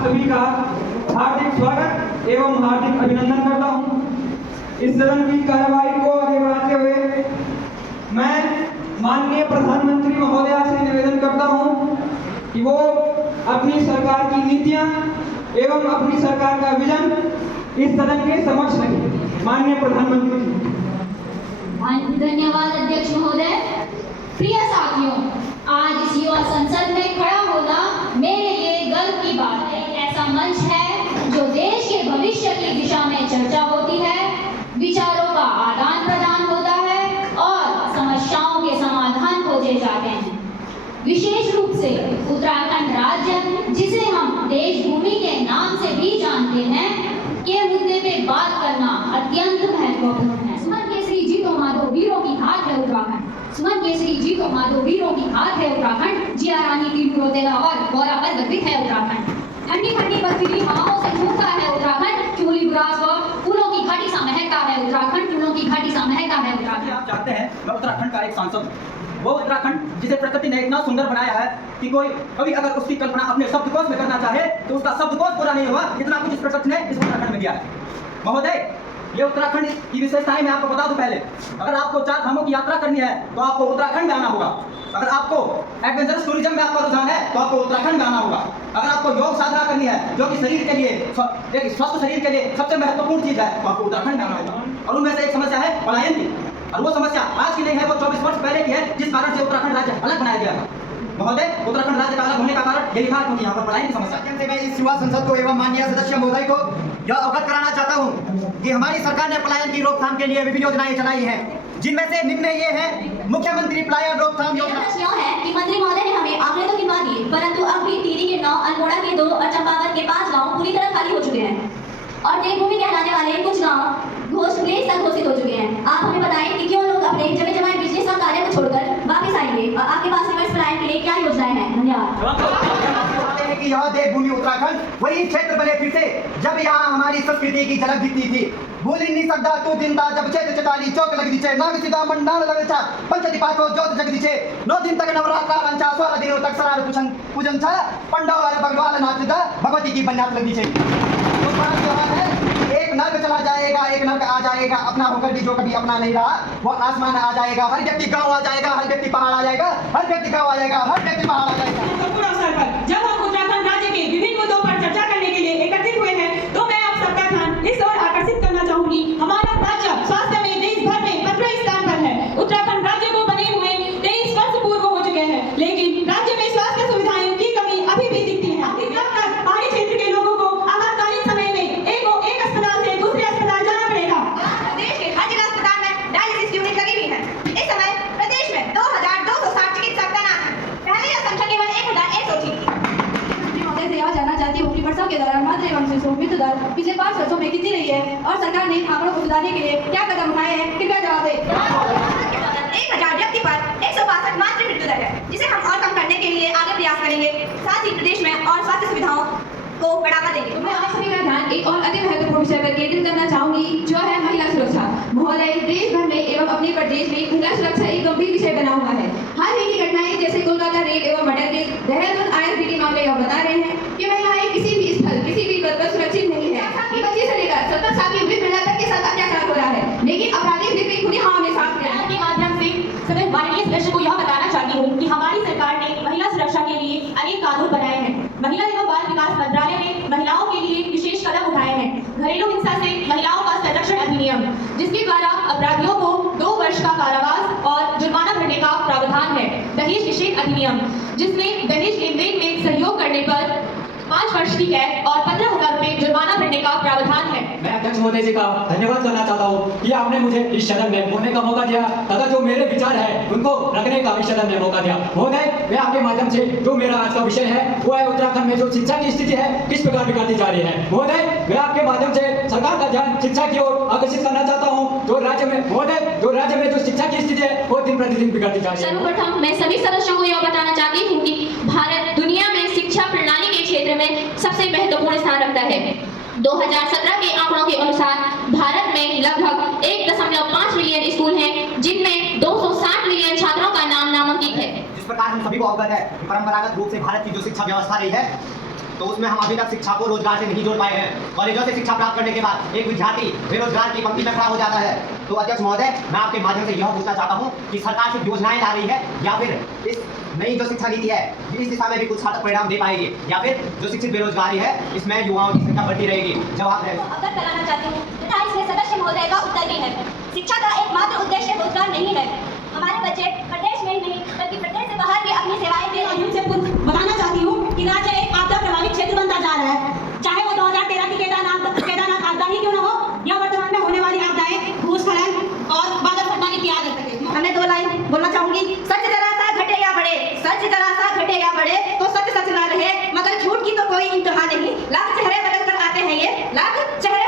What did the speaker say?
आप सभी का हार्दिक स्वागत एवं हार्दिक अभिनंदन करता हूं। इस सदन की कार्यवाही को आगे बढ़ाते हुए मैं माननीय प्रधानमंत्री महोदया से निवेदन करता हूं कि वो अपनी सरकार की नीतियां एवं अपनी सरकार का विजन इस सदन के समक्ष रखें। माननीय प्रधानमंत्री जी। धन्यवाद अध्यक्ष महोदय। प्रिय साथियों, आज इस युवा संसद में खड़ा होना मेरे लिए गर्व की बात है। ऐसा मंच है जो देश के भविष्य की दिशा में चर्चा होती है, विचारों का आदान प्रदान होता है और समस्याओं के समाधान खोजे जाते हैं। विशेष रूप से उत्तराखंड राज्य, जिसे हम देश भूमि के नाम से भी जानते हैं, के मुद्दे पे बात करना अत्यंत महत्वपूर्ण है। सुमन केसरी जी तो माधो वीरों की हाथ है उत्तराखंड। सुमन केसरी जी तो माधो वीरों की हाथ है उत्तराखंड। जिया रानी की रोतेला और गौरा पर गर्वित है उत्तराखंड। ठंडी ठंडी बर्फीली हवाओं से झूमता है उत्तराखंड। चूली बुरास और फूलों की घाटी सा महकता है उत्तराखंड। फूलों की घाटी सा महकता है उत्तराखंड। आप जानते हैं, मैं उत्तराखंड का एक सांसद हूं। वो उत्तराखंड जिसे प्रकृति ने इतना सुंदर बनाया है कि कोई कभी अगर उसकी कल्पना अपने शब्दकोश में करना चाहे तो उसका शब्दकोश पूरा नहीं होगा, इतना कुछ इस प्रकृति ने इस उत्तराखंड में दिया है। महोदय, ये उत्तराखंड की विशेषताएं मैं आपको बता दूं। पहले अगर आपको 4 धामों की यात्रा करनी है तो आपको उत्तराखंड में आना होगा। अगर आपको एडवेंचरस टूरिज्म में आपका रुझान है तो आपको उत्तराखंड में आना होगा। अगर आपको योग साधना करनी है, जो कि शरीर के लिए, एक स्वस्थ शरीर के लिए सबसे महत्वपूर्ण चीज है, तो आपको उत्तराखंड में आना होगा। और उनमें से एक समस्या है पलायन की, और वो समस्या आज की नहीं है, वो 24 वर्ष पहले की है, जिस कारण से उत्तराखंड राज्य अलग बनाया गया था। महोदय, उत्तराखंड राज्य का अलग होने का कारण यही था क्योंकि यहाँ पर पलायन की समस्या है। मैं इस युवा संसद को एवं माननीय सदस्य महोदय को यह अवगत कराना चाहता हूँ कि हमारी सरकार ने पलायन की रोकथाम के लिए विभिन्न योजनाएं चलाई हैं, जिनमें से निम्न ये है मुख्यमंत्री पलायन रोकथाम योजना। है कि मंत्री महोदय ने हमें आंकड़े तो गिनवा दिए, परंतु अब भी टिहरी के 9, अल्मोड़ा के 2 और चंपावत के 5 गांव पूरी तरह खाली हो चुके हैं और देवभूमि कहलाने वाले कुछ गांव घोषित हो चुके हैं। आप हमें बताएं कि क्यों लोग अपने जगह जमाए बिजनेस का कार्य को छोड़कर वापस आएंगे और आपके पास रिवर्स पलायन के लिए क्या योजनाएं हैं? धन्यवाद। कि यह देवभूमि उत्तराखंड वही क्षेत्र बने फिर से जब यहाँ हमारी संस्कृति की झलक दिखती थी। भूल नहीं सकता तू जिंदा जब चेत चटाली चौक लग दीचे नाग सीधा मंडाल लगे छा पंचति पाठो जोत जग दीचे 9 दिन तक नवरात्रा रंचा 16 दिनों तक सरार पूजन छा पंडाल वाले भगवान नाचता भगवती की बन्यात लग दीचे। तो बात है, एक नर्क चला जाएगा, एक नर्क आ जाएगा, अपना होकर भी जो कभी अपना नहीं रहा वो आसमान आ जाएगा। हर व्यक्ति गाँव आ जाएगा, हर व्यक्ति पहाड़ आ जाएगा, हर व्यक्ति गाँव आ जाएगा, हर व्यक्ति पहाड़ आ जाएगा। जब हम उत्तराखंड राज्य के विभिन्न मुद्दों पर चर्चा करने के लिए एकत्रित हुए हैं, तो मैं आप सबका ध्यान इस ओर आकर्षित करना चाहूंगी। हमारा राज्य स्वास्थ्य में देश भर में 15वें स्थान पर है। उत्तराखंड राज्य को बने हुए 23 वर्ष पूर्व हो चुके हैं, लेकिन राज्य में स्वास्थ्य सुविधाएं की कमी अभी भी दिखती है। पहाड़ी क्षेत्र के लोगों को आपातकालीन समय में एक अस्पताल से दूसरे अस्पताल जाना पड़ेगा। प्रदेश के हर जिला अस्पताल में डायलिसिस यूनिट लगी हुई है। इस समय प्रदेश में 2260 चिकित्सक तैनात हैं। पहले यह संख्या केवल 1100 थी। यह जानना चाहती हूँ कि वर्षों के दौरान मातृ एवं शिशु मृत्यु दर पिछले 5 वर्षों में कितनी रही है और सरकार ने आंकड़ों को सुधारने के लिए क्या कदम उठाए हैं? कृपया जवाब दें। 1000 व्यक्ति पर 162 मातृ मृत्यु दर है, जिसे हम और कम करने के लिए आगे प्रयास करेंगे। साथ ही प्रदेश में और स्वास्थ्य सुविधाओं को बढ़ावा देंगे। मैं आप सभी का ध्यान एक और अति महत्वपूर्ण विषय पर केंद्रित करना चाहूंगी, जो है महिला सुरक्षा। महोदय, देश भर में एवं अपने प्रदेश में महिला सुरक्षा एक गंभीर विषय बना हुआ है। हाल ही की घटनाएं जैसे कोलकाता रेप एवं मर्डर के देहरादून ISBT मामले यह बता रहे हैं कि महिलाएं किसी भी स्थल, किसी भी पद पर सुरक्षित नहीं है। ये बच्चे से लेकर 70 साल की वृद्ध महिला तक के साथ अत्याचार हो रहा है, लेकिन अपराधी भी खुली हवा में सांस ले रहे हैं। के माध्यम से सदैव माननीय सदस्य को यह बताना चाहती हूँ कि हमारी सरकार ने महिला सुरक्षा के लिए अनेक कानून बनाए हैं। महिला एवं बाल विकास मंत्रालय ने महिलाओं के लिए विशेष कदम उठाए हैं। घरेलू हिंसा से महिलाओं का संरक्षण अधिनियम, जिसके द्वारा अपराधियों को 2 वर्ष का कारावास और जुर्माना भरने का प्रावधान है। दहेज निषेध अधिनियम, जिसमें दहेज लेन-देन में सहयोग करने पर 5 वर्ष की कैद और 15,000 रुपए जुर्माना भरने का प्रावधान है। मैं अध्यक्ष महोदय जी का धन्यवाद करना चाहता हूँ कि आपने मुझे इस सदन में बोलने का मौका दिया तथा जो मेरे विचार है उनको रखने का इस सदन में मौका दिया। महोदय, मैं आपके माध्यम से जो मेरा आज का विषय है वो है उत्तराखंड में जो शिक्षा की स्थिति है किस प्रकार बिगड़ती जा रही है। महोदय, मैं आपके माध्यम से सरकार का ध्यान शिक्षा की ओर आकर्षित करना चाहता हूँ। जो राज्य में जो शिक्षा की स्थिति है वो दिन प्रतिदिन बिगड़ती जा रही है। सर्वप्रथम मैं सभी सदस्यों को यह बताना चाहती हूँ कि भारत दुनिया में शिक्षा प्रणाली के क्षेत्र में सबसे महत्वपूर्ण स्थान रखता है। 2017 के आंकड़ों के अनुसार भारत में लगभग 1.5 मिलियन स्कूल हैं, जिनमें 260 मिलियन छात्रों का नाम नामांकित है। जिस प्रकार हम सभी को अवगत है, परंपरागत रूप से भारत की जो शिक्षा व्यवस्था रही है तो उसमें हम अभी तक शिक्षा को रोजगार से नहीं जोड़ पाए हैं। कॉलेजों से शिक्षा प्राप्त करने के बाद एक विद्यार्थी बेरोजगार की पंक्ति में खड़ा हो जाता है। तो अध्यक्ष महोदय, मैं आपके माध्यम से यह पूछना चाहता हूँ कि सरकार सिर्फ योजनाएं ला रही है या फिर इस नई जो शिक्षा नीति है इस दिशा में भी कुछ सार्थक परिणाम दे पाएगी, या फिर जो शिक्षित बेरोजगारी है इसमें युवाओं की संख्या बढ़ती रहेगी? जवाब है। अवगत कराना चाहती हूँ तथा इसमें सदस्य महोदय का उत्तर भी है। शिक्षा का एकमात्र उद्देश्य रोजगार नहीं है। हमारे बच्चे प्रदेश में ही नहीं बल्कि प्रदेश से बाहर भी अपनी सेवाएं दे रहे हैं। बताना चाहती हूँ कि राज्य एक आपदा प्रभावित क्षेत्र बनता जा रहा है, चाहे वो 2013 की केदारनाथ आपदा ही क्यों न हो या वर्तमान में होने वाली आपदाएं भूस्खलन और बादल फटना की याद रख सके। मैं 2 लाइन बोलना चाहूंगी। सच जरा सा घटे या बढ़े, सच जरा सा घटे या बढ़े तो सच सच ना रहे, मगर झूठ की तो कोई इंतहा नहीं। लाख चेहरे बदल कर आते हैं ये, लाख चेहरे